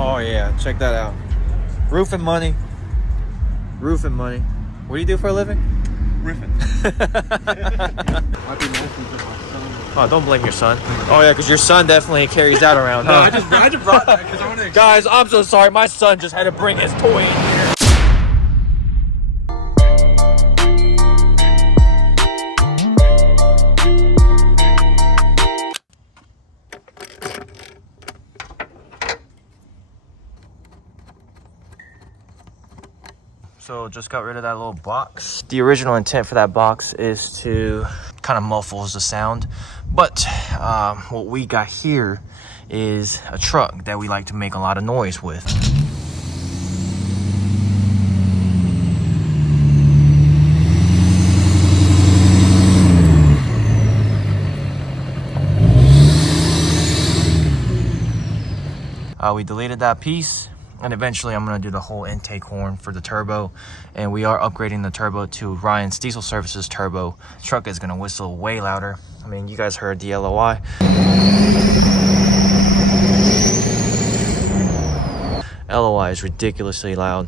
Oh yeah, check that out. Roofing money. Roofing money. What do you do for a living? Roofing. Oh, don't blame your son. Oh yeah, because your son definitely carries that around. No, I just brought that because I want to. Guys, I'm so sorry. My son just had to bring his toy in here. So just got rid of that little box. The original intent for that box is to kind of muffles the sound. But what we got here is a truck that we like to make a lot of noise with. We deleted that piece. And eventually I'm gonna do the whole intake horn for the turbo. And we are upgrading the turbo to Ryan's Diesel Services turbo. The truck is gonna whistle way louder. I mean, you guys heard the LLY. LLY is ridiculously loud.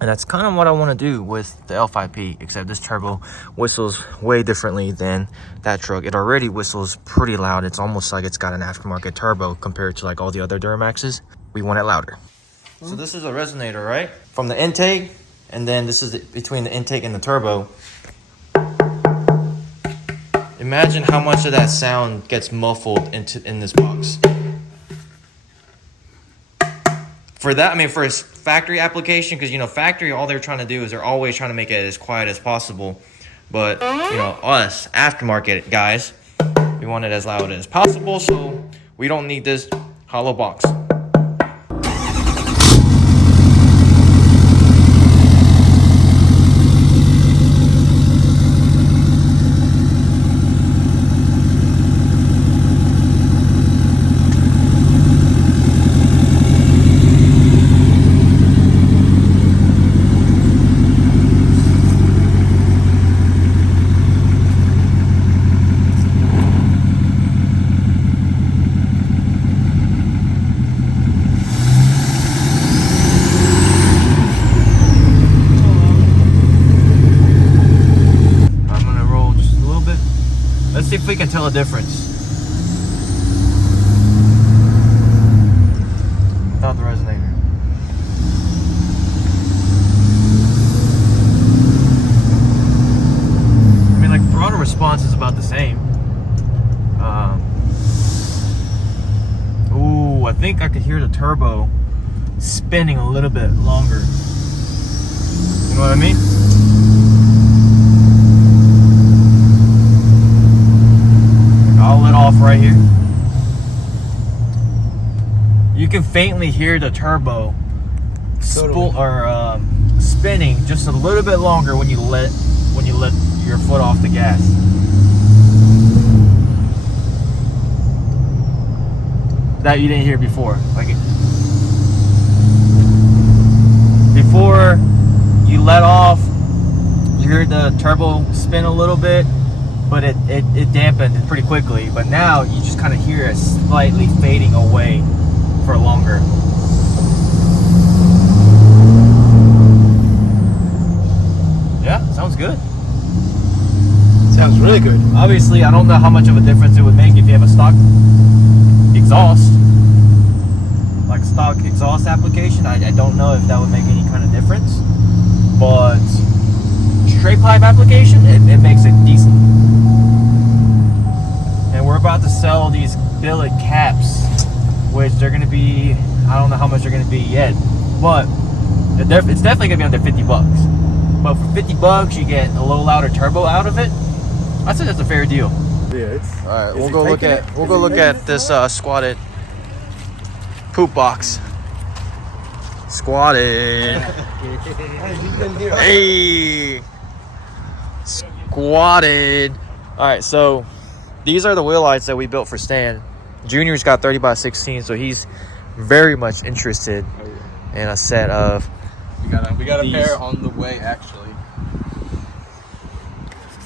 And that's kind of what I wanna do with the L5P, except this turbo whistles way differently than that truck. It already whistles pretty loud. It's almost like it's got an aftermarket turbo compared to like all the other Duramaxes. We want it louder. So this is a resonator, right? From the intake, and then this is between the intake and the turbo. Imagine how much of that sound gets muffled in this box. For that, I mean, for a factory application, because, you know, factory, all they're trying to do is they're always trying to make it as quiet as possible. But, you know, us, aftermarket guys, we want it as loud as possible, so we don't need this hollow box. Let's see if we can tell a difference without the resonator. I mean, like, throttle response is about the same. Ooh, I think I could hear the turbo spinning a little bit longer. You know what I mean? I'll let off right here. You can faintly hear the turbo spinning just a little bit longer when you let your foot off the gas. That you didn't hear before. Like before you let off, you heard the turbo spin a little bit, but it dampened pretty quickly. But now you just kind of hear it slightly fading away for longer. Yeah, sounds good. Sounds really good. Obviously, I don't know how much of a difference it would make if you have a stock exhaust, like stock exhaust application. I don't know if that would make any kind of difference, but straight pipe application, it makes it decent. And we're about to sell these billet caps, which they're going to be, I don't know how much they're going to be yet, but it's definitely going to be under 50 bucks. But for 50 bucks, you get a little louder turbo out of it. I say that's a fair deal. Yeah, all right, we'll go look at this squatted poop box. Squatted. Hey, squatted. All right, so these are the wheel lights that we built for Stan. Junior's got 30x16, so he's very much interested in a set of. We got a pair on the way, actually.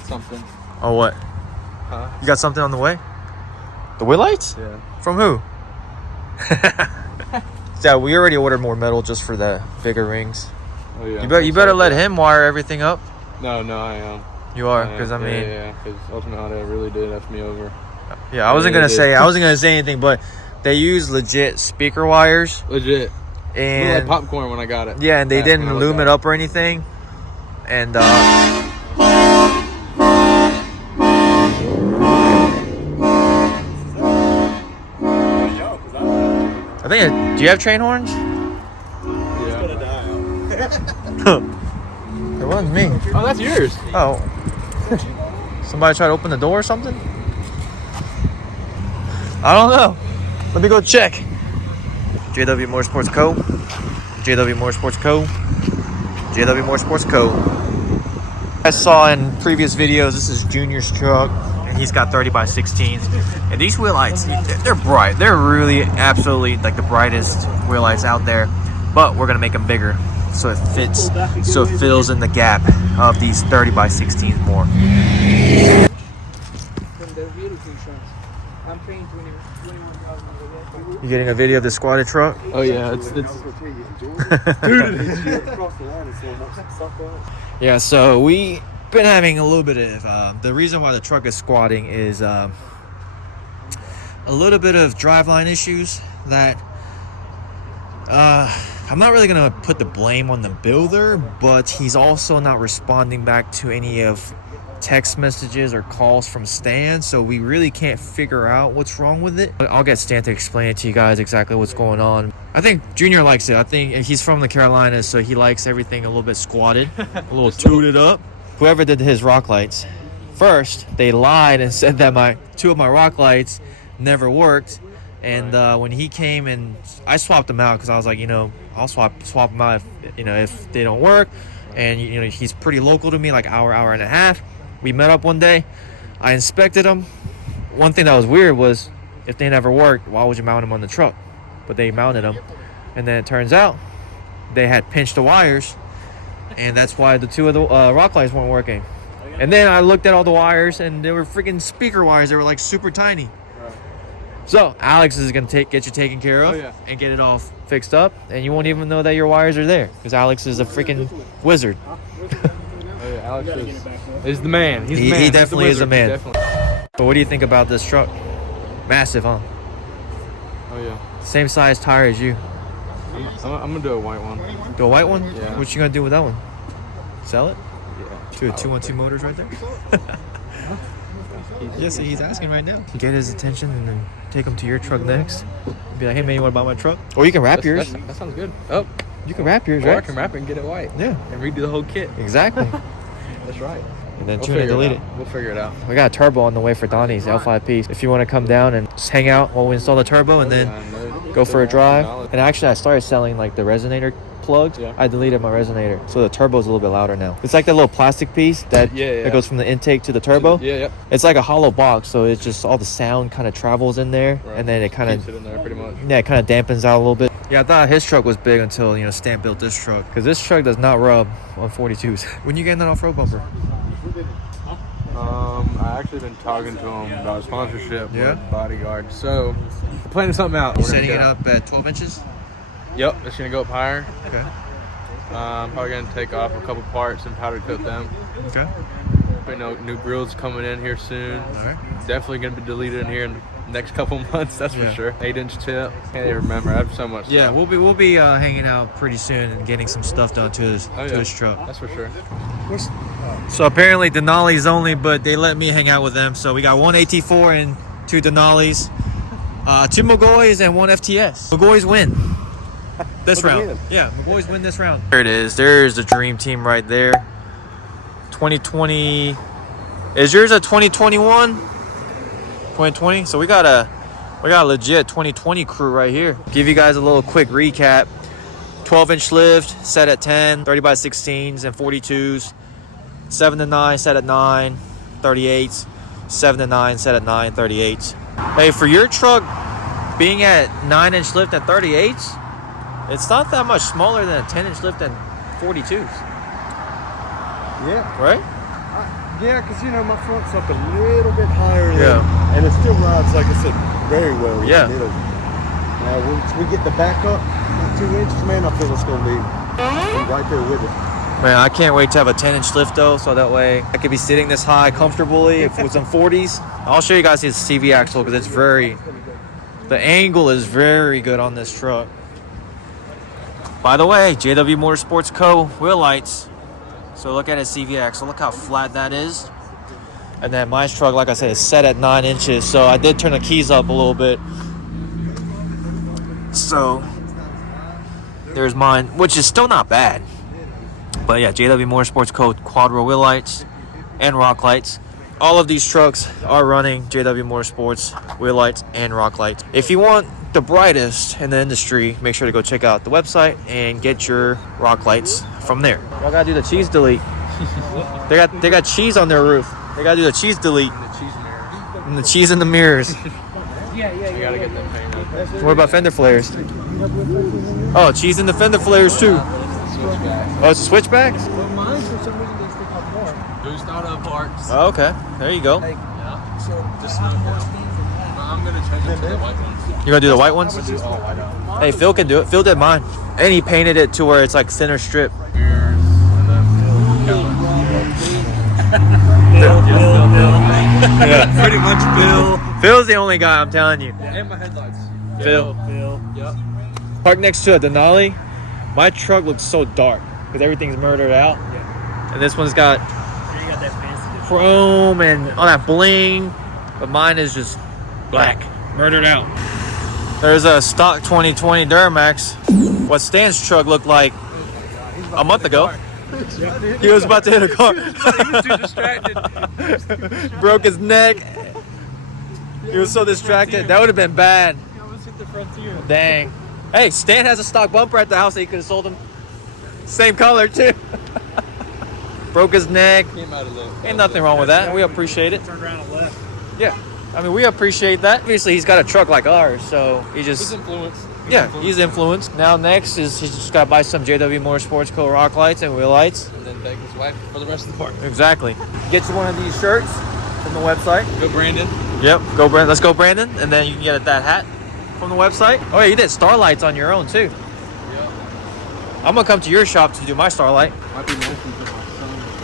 Something. Oh, what? Huh? You got something on the way? The wheel lights? Yeah. From who? Yeah, we already ordered more metal just for the bigger rings. Oh yeah. You better let him wire everything up. No, I am. You are, because I mean, yeah, because ultimately it really did F me over. yeah, I wasn't gonna say anything, but they use legit speaker wires. Legit. And it looked like popcorn when I got it. Yeah, and they didn't loom it up or anything. And I think. Do you have train horns? Yeah. It wasn't me. Oh, that's yours. Oh. Somebody try to open the door or something? I don't know. Let me go check. JW Motorsports Co. JW Motorsports Co. JW Motorsports Co. I saw in previous videos, this is Junior's truck, and he's got 30x16s. And these wheel lights, they're bright. They're really absolutely like the brightest wheel lights out there. But we're gonna make them bigger, so it fits, so it fills in the gap of these 30x16s more. You getting a video of the squatted truck? Oh yeah, it's Yeah, so we've been having a little bit of the reason why the truck is squatting is a little bit of driveline issues that I'm not really gonna put the blame on the builder, but he's also not responding back to any of text messages or calls from Stan, so we really can't figure out what's wrong with it. But I'll get Stan to explain it to you guys exactly what's going on. I think Junior likes it. I think he's from the Carolinas, so he likes everything a little bit squatted, a little tooted up. Whoever did his rock lights, first they lied and said that two of my rock lights never worked. And when he came and I swapped them out, because I was like, I'll swap them out if they don't work. And he's pretty local to me, like hour and a half. We met up one day. I inspected them. One thing that was weird was if they never worked, why would you mount them on the truck? But they mounted them, and then it turns out they had pinched the wires, and that's why the two of the rock lights weren't working. And then I looked at all the wires, and they were freaking speaker wires. They were like super tiny. So Alex is gonna get you taken care of and get it all fixed up, and you won't even know that your wires are there because Alex is a freaking wizard. Oh yeah, Alex is the man. He's the man. He definitely is a man. Definitely. But what do you think about this truck? Massive, huh? Oh yeah. Same size tire as you. I'm gonna do a white one. Do a white one? Yeah. What you gonna do with that one? Sell it? Yeah. To a 212 Motors right there? Yes, he's asking right now. Get his attention and then take him to your truck next. Be like, hey man, you want to buy my truck? Or you can wrap yours. That sounds good. Oh, you can wrap yours, or right? I can wrap it and get it white. Yeah. And redo the whole kit. Exactly. That's right. And then tune and delete it. We'll figure it out. We got a turbo on the way for Donnie's L5P. If you want to come down and just hang out while we install the turbo and then go for a drive. And actually, I started selling like the Resonator plugs. Yeah. I deleted my Resonator, so the turbo's a little bit louder now. It's like that little plastic piece that goes from the intake to the turbo. Yeah. It's like a hollow box, so it's just all the sound kind of travels in there, and then it kind of keeps it in there pretty much. Yeah, it kind of dampens out a little bit. Yeah, I thought his truck was big until Stan built this truck, because this truck does not rub on 42s. When you getting that off-road bumper? I actually been talking to him about a sponsorship Yeah? with Bodyguard, so we're planning something out. You're setting it up at 12 inches? Yep, it's gonna go up higher. Okay. Probably gonna take off a couple parts and powder coat them. Okay. New grills coming in here soon. All right. Definitely gonna be deleted in here in the next couple months. That's for Yeah. sure. 8-inch tip. Can't even remember. I have so much. Yeah, stuff. we'll be hanging out pretty soon and getting some stuff done to his truck. That's for sure. So apparently Denali's only, but they let me hang out with them. So we got one AT4 and two Denali's, two McGaughy's and one FTS. McGaughy's win this round. Yeah, McGaughy's win this round. There it is. There's the dream team right there. 2020. Is yours a 2021? 2020. So we got a legit 2020 crew right here. Give you guys a little quick recap. 12-inch lift set at 10, 30x16s and 42s. 7 to 9 set at 9, 38s. 7 to 9 set at 9, 38s. Hey, for your truck being at 9-inch lift at 38s, it's not that much smaller than a 10-inch lift at 42s. Yeah. Right? Yeah, because my front's up a little bit higher. Yeah. And it still rides, like I said, very well. Yeah. Now, once we get the back up, about 2 inches, man, I feel it's going to be right there with it. Man, I can't wait to have a 10-inch lift though, so that way I could be sitting this high comfortably if with some 40s. I'll show you guys his CV axle because the angle is very good on this truck. By the way, JW Motorsports Co. wheel lights. So look at his CV axle. Look how flat that is. And then my truck, like I said, is set at 9 inches. So I did turn the keys up a little bit. So there's mine, which is still not bad. But yeah, JW Motorsports Co. quad row wheel lights and rock lights. All of these trucks are running JW Motorsports wheel lights and rock lights. If you want the brightest in the industry, make sure to go check out the website and get your rock lights from there. Y'all gotta do the cheese delete. They got cheese on their roof. They gotta do the cheese delete. And the cheese mirror. And the cheese in the mirrors. You gotta get that painted. What about fender flares? Oh, cheese in the fender flares too. Oh, it's switchbacks? Well, mine, for some reason, they stick up more. Boostautoparts. Oh, okay. There you go. Like, Yeah. so, Just snow down. But I'm gonna change it to the white ones. You gonna do the white ones? Do all white out. Hey, Phil can do it. Phil did mine. And he painted it to where it's like center strip. Mirrors and then color. Yeah. Pretty much Bill. Phil's the only guy, I'm telling you. And my headlights. Phil. Yep. Parked next to a Denali. My truck looks so dark because everything's murdered out. Yeah. And this one's got You got that fancy. chrome and all that bling. But mine is just black. Murdered out. There's a stock 2020 Duramax. What Stan's truck looked like a month ago. He was about to hit a car. He was too distracted. Broke his neck. He was so distracted. That would have been bad. He almost hit the frontier. Dang. Hey, Stan has a stock bumper at the house that he could have sold him. Same color too. Broke his neck. Came out of the. Ain't nothing wrong with that. We appreciate it. Turned around and left. Yeah. I mean, we appreciate that. Obviously, he's got a truck like ours, so he He's just... influenced. Yeah, he's influenced. Now next is he's just got to buy some JW Motorsports Co. rock lights and wheel lights. And then thank his wife for the rest of the park. Exactly. Get you one of these shirts from the website. Go Brandon. Yep. Go Brandon. Let's go Brandon. And then you can get that hat from the website. Oh yeah, you did starlights on your own too. Yep. I'm gonna come to your shop to do my starlight. Might be nice to my son.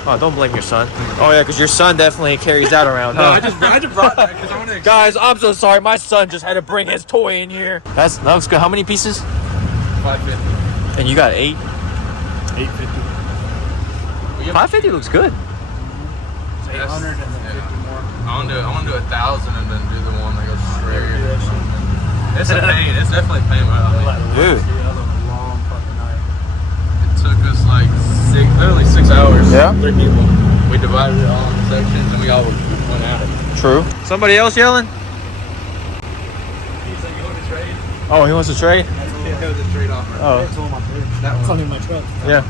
Oh, don't blame your son. Oh yeah, because your son definitely carries that around. No, huh? I just brought that because I want to. Guys, I'm so sorry. My son just had to bring his toy in here. That looks good. How many pieces? 550. And you got 8. 850. 550 looks good. 800 and then 50 more. I want to do 1,000 and then do the one that goes straight. It's a pain. It's definitely a pain. Dude. Long fucking night. It took us like literally 6 hours. Yeah. 3 people. We divided it all into sections and we all went at it. True. Somebody else yelling? He's like, you want to trade? Oh, he wants to trade? It was a trade offer. Oh, That's one of my favorites. That It's one. only my truck. yeah.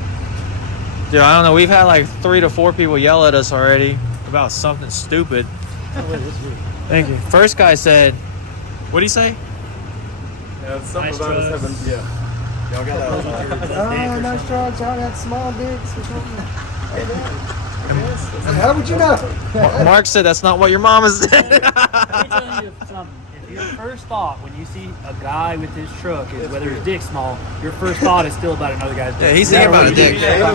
Dude, I don't know. We've had like 3 to 4 people yell at us already about something stupid. Thank you. First guy said, what'd he say? Yeah, it's something Nice about us trucks. having, yeah. Y'all got that. Oh, nice trucks. Y'all got small dicks or something. How would you know? Mark said that's not what your mama said. Let me tell you something. If your first thought when you see a guy with his truck is whether his dick's small, your first thought is still about another guy's dick. Yeah, he's thinking about a dick. Yeah.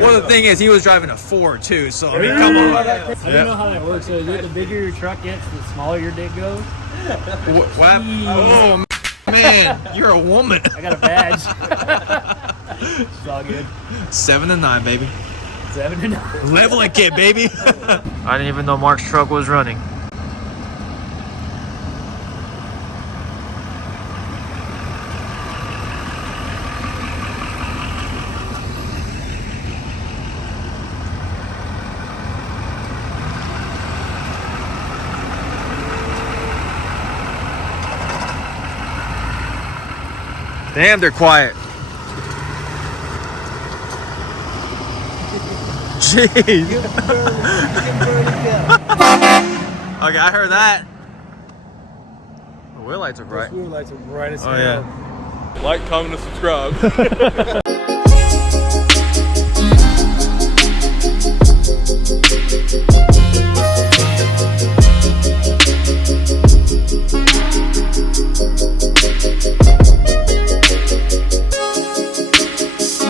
Well, the thing is, he was driving a Ford too, so I mean, come on. I don't know how that works. So the bigger your truck gets, the smaller your dick goes. What? Oh man, you're a woman. I got a badge. It's all good. 7 to 9, baby. 7 to 9. Level it, kid, baby. I didn't even know Mark's truck was running. Damn, they're quiet. Jeez. Okay, I heard that. The wheel lights are bright. Wheel lights are bright as Oh hell. yeah. Like, comment, and subscribe.